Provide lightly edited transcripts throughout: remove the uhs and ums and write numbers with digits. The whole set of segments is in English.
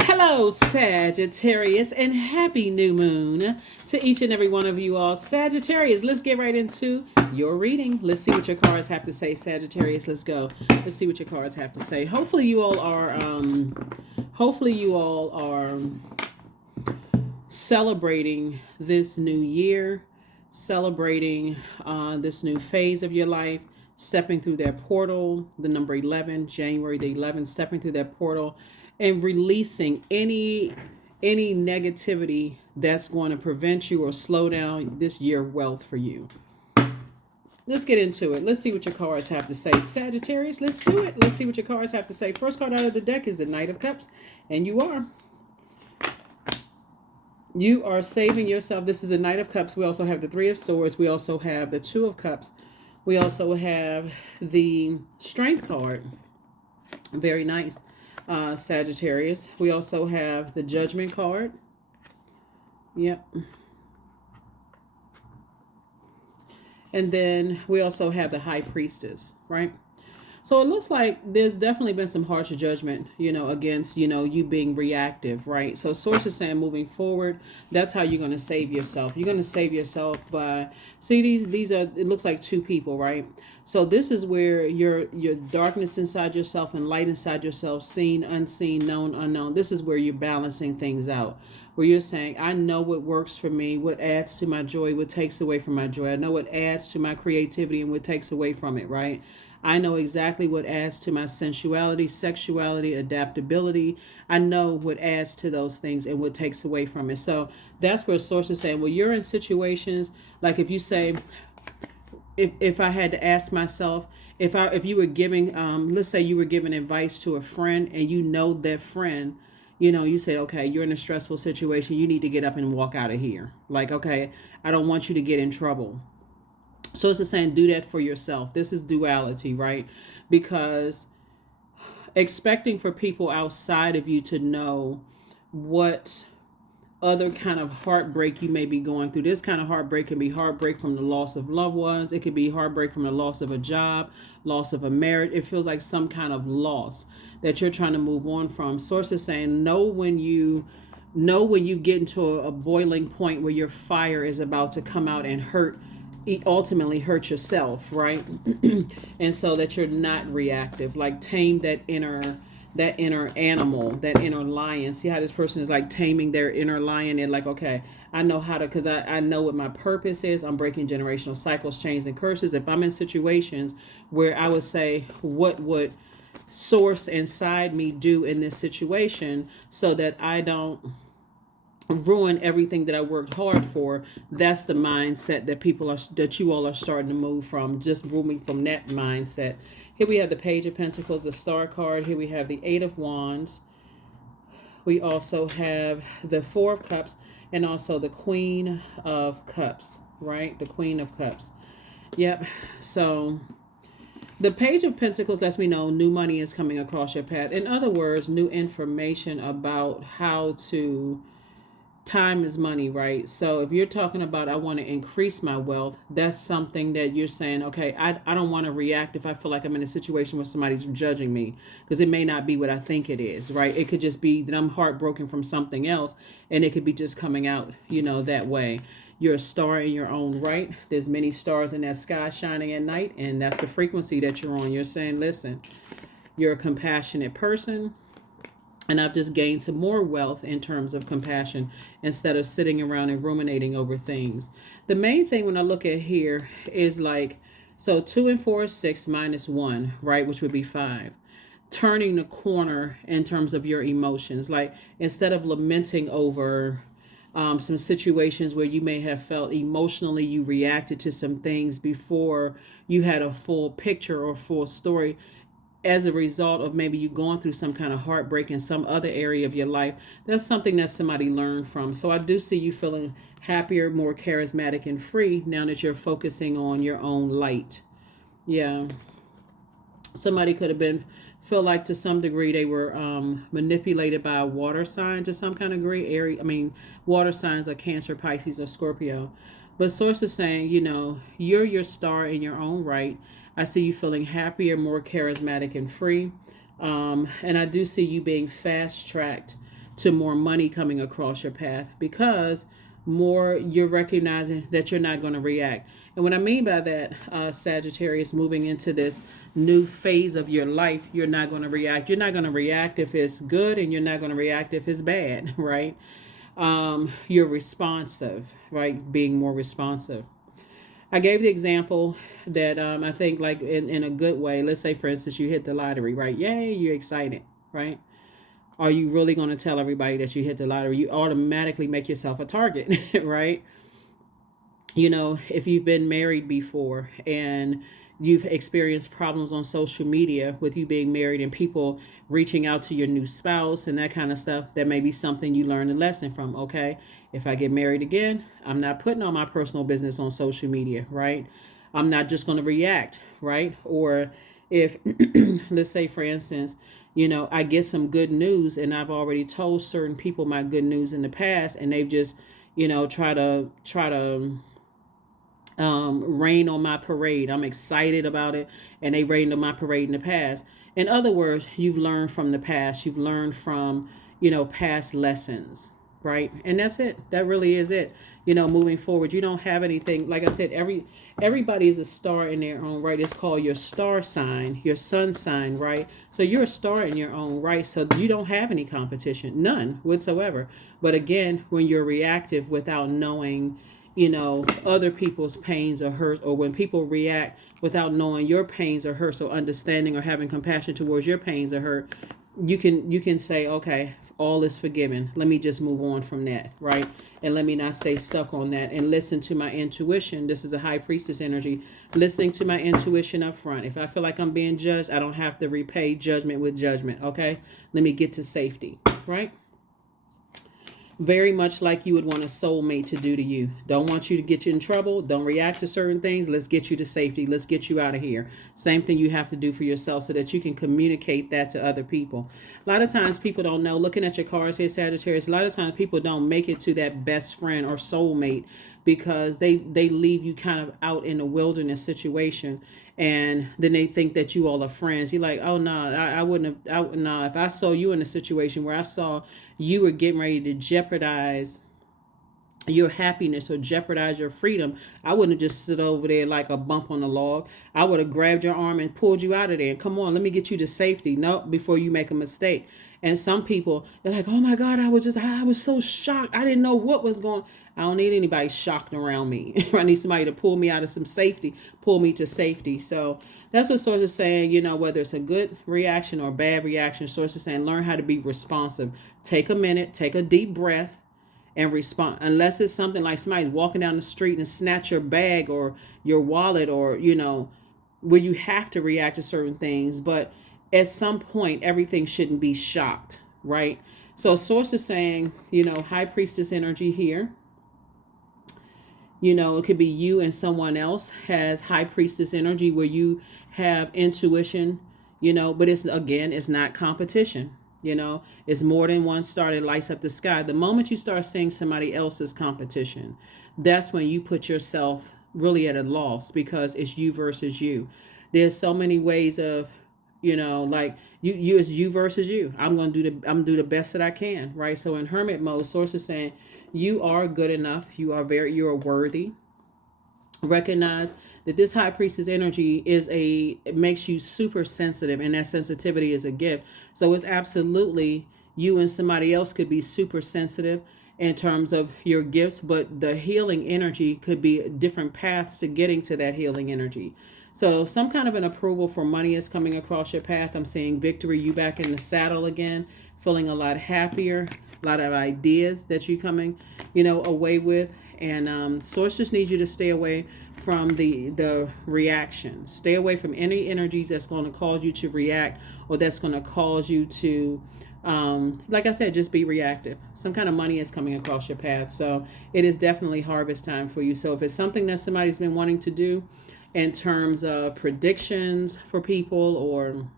Hello, Sagittarius, and happy new moon to each and every one of you all. Sagittarius, let's get right into your reading. Let's see what your cards have to say. Sagittarius, let's go. Let's see what your cards have to say. Hopefully you all are celebrating this new year, celebrating this new phase of your life, stepping through that portal, the number 11, January the 11th, stepping through that portal and releasing any negativity that's going to prevent you or slow down this year wealth for you. Let's get into it. Let's see what your cards have to say. Sagittarius, let's do it. Let's see what your cards have to say. First card out of the deck is the Knight of Cups, and you are saving yourself. This is a Knight of Cups. We also have the Three of Swords. We also have the Two of Cups. We also have the Strength card. Very nice, Sagittarius. We also have the Judgment card. Yep. And then we also have the High Priestess, right? So it looks like there's definitely been some harsher judgment, against, you being reactive, right? So source is saying moving forward, that's how you're going to save yourself. You're going to save yourself by, see, these are, it looks like two people, right? So this is where your darkness inside yourself and light inside yourself, seen, unseen, known, unknown. This is where you're balancing things out. Where you're saying, I know what works for me, what adds to my joy, what takes away from my joy. I know what adds to my creativity and what takes away from it, right? I know exactly what adds to my sensuality, sexuality, adaptability. I know what adds to those things and what takes away from it. So that's where source is saying, well, you're in situations like if you say, if I had to ask myself, if you were giving, let's say you were giving advice to a friend and you know that friend, you say, okay, you're in a stressful situation. You need to get up and walk out of here. Like, okay, I don't want you to get in trouble. So it's just saying do that for yourself. This is duality, right? Because expecting for people outside of you to know what other kind of heartbreak you may be going through. This kind of heartbreak can be heartbreak from the loss of loved ones. It could be heartbreak from the loss of a job, loss of a marriage. It feels like some kind of loss that you're trying to move on from. Source is saying know when you get into a boiling point where your fire is about to come out and ultimately hurt yourself, right? And so that you're not reactive, like tame that inner animal, that inner lion. See how this person is like taming their inner lion and like, okay, I know how to, because I know what my purpose is. I'm breaking generational cycles, chains, and curses. If I'm in situations where I would say, what would source inside me do in this situation so that I don't ruin everything that I worked hard for? That's the mindset that you all are starting to move from, just moving from that mindset. Here we have the Page of Pentacles, the Star card. Here we have the Eight of Wands. We also have the Four of Cups and also the Queen of Cups, right? The Queen of Cups. Yep. So the Page of Pentacles lets me know new money is coming across your path. In other words, new information about how to, time is money, right? So if you're talking about I want to increase my wealth, that's something that you're saying, okay, I don't want to react if I feel like I'm in a situation where somebody's judging me, because it may not be what I think it is, right? It could just be that I'm heartbroken from something else, and it could be just coming out, that way. You're a star in your own right. There's many stars in that sky shining at night, and that's the frequency that you're on. You're saying, listen, you're a compassionate person. And I've just gained some more wealth in terms of compassion instead of sitting around and ruminating over things. The main thing when I look at here is like, so 2 and 4 is 6 minus 1, right? Which would be 5. Turning the corner in terms of your emotions. Like instead of lamenting over some situations where you may have felt emotionally you reacted to some things before you had a full picture or full story, as a result of maybe you going through some kind of heartbreak in some other area of your life. That's something that somebody learned from. So I do see you feeling happier, more charismatic and free now that you're focusing on your own light. Yeah. Somebody could have feel like to some degree they were manipulated by a water sign to some kind of gray area. I mean, water signs are Cancer, Pisces, or Scorpio. But source is saying, you're your star in your own right. I see you feeling happier, more charismatic and free. And I do see you being fast tracked to more money coming across your path, because more you're recognizing that you're not going to react. And what I mean by that, Sagittarius, moving into this new phase of your life, you're not going to react. You're not going to react if it's good, and you're not going to react if it's bad, right? You're responsive, right? Being more responsive. I gave the example that I think, like, in a good way. Let's say, for instance, you hit the lottery, right? Yay, you're excited, right? Are you really going to tell everybody that you hit the lottery? You automatically make yourself a target, right? If you've been married before and you've experienced problems on social media with you being married and people reaching out to your new spouse and that kind of stuff, that may be something you learn a lesson from. Okay, if I get married again, I'm not putting all my personal business on social media, right? I'm not just going to react, right? Or if, let's say, for instance, I get some good news and I've already told certain people my good news in the past, and they've just, try to rain on my parade. I'm excited about it, and they rained on my parade in the past. In other words, you've learned from the past. You've learned from, past lessons, right? And that's it. That really is it. Moving forward, you don't have anything. Like I said, everybody is a star in their own right. It's called your star sign, your sun sign, right? So you're a star in your own right. So you don't have any competition, none whatsoever. But again, when you're reactive without knowing, other people's pains or hurts, or when people react without knowing your pains or hurts, or understanding or having compassion towards your pains or hurt, you can say, okay, all is forgiven. Let me just move on from that, right? And let me not stay stuck on that, and listen to my intuition. This is a high priestess energy. Listening to my intuition up front. If I feel like I'm being judged, I don't have to repay judgment with judgment. Okay, let me get to safety, right? Very much like you would want a soulmate to do to you. Don't want you to get you in trouble. Don't react to certain things. Let's get you to safety. Let's get you out of here. Same thing you have to do for yourself, so that you can communicate that to other people. A lot of times people don't know. Looking at your cards here, Sagittarius, a lot of times people don't make it to that best friend or soulmate, because they leave you kind of out in a wilderness situation, and then they think that you all are friends. You're like, oh no, I wouldn't have. No, if I saw you in a situation where I saw you were getting ready to jeopardize your happiness or jeopardize your freedom, I wouldn't have just sit over there like a bump on the log. I would have grabbed your arm and pulled you out of there. And come on, let me get you to safety. No, before you make a mistake. And some people, they're like, oh my God, I was so shocked. I didn't know what was going on. I don't need anybody shocked around me. I need somebody to pull me out of some safety, pull me to safety. So that's what Source is saying, whether it's a good reaction or a bad reaction. Source is saying, learn how to be responsive. Take a minute, take a deep breath, and respond. Unless it's something like somebody's walking down the street and snatch your bag or your wallet, or, where you have to react to certain things. But at some point, everything shouldn't be shocked, right? So Source is saying, high priestess energy here. It could be you and someone else has high priestess energy, where you have intuition, but it's not competition. It's more than one star that lights up the sky. The moment you start seeing somebody else's competition, that's when you put yourself really at a loss, because it's you versus you. There's so many ways of, like you is you versus you. I'm do the best that I can, right? So in hermit mode, Source is saying you are good enough. You are worthy. Recognize that this high priestess energy it makes you super sensitive, and that sensitivity is a gift. So it's absolutely, you and somebody else could be super sensitive in terms of your gifts, but the healing energy could be different paths to getting to that healing energy. So some kind of an approval for money is coming across your path. I'm seeing victory, you back in the saddle again, feeling a lot happier, a lot of ideas that you're coming, away with. And Source just needs you to stay away from the reaction. Stay away from any energies that's going to cause you to react, or that's going to cause you to, like I said, just be reactive. Some kind of money is coming across your path. So it is definitely harvest time for you. So if it's something that somebody's been wanting to do in terms of predictions for people, or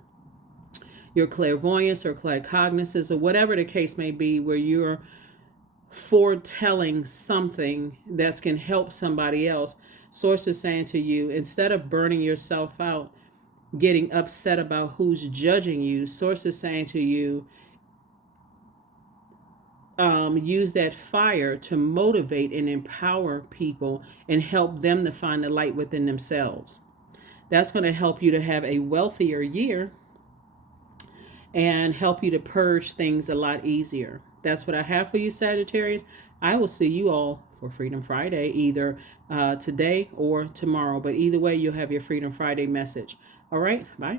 your clairvoyance or claircognizance, or whatever the case may be, where you're foretelling something that can help somebody else, Source is saying to you, instead of burning yourself out, getting upset about who's judging you, Source is saying to you, use that fire to motivate and empower people and help them to find the light within themselves. That's going to help you to have a wealthier year and help you to purge things a lot easier. That's what I have for you, Sagittarius. I will see you all for Freedom Friday, either today or tomorrow. But either way, you'll have your Freedom Friday message. All right, bye.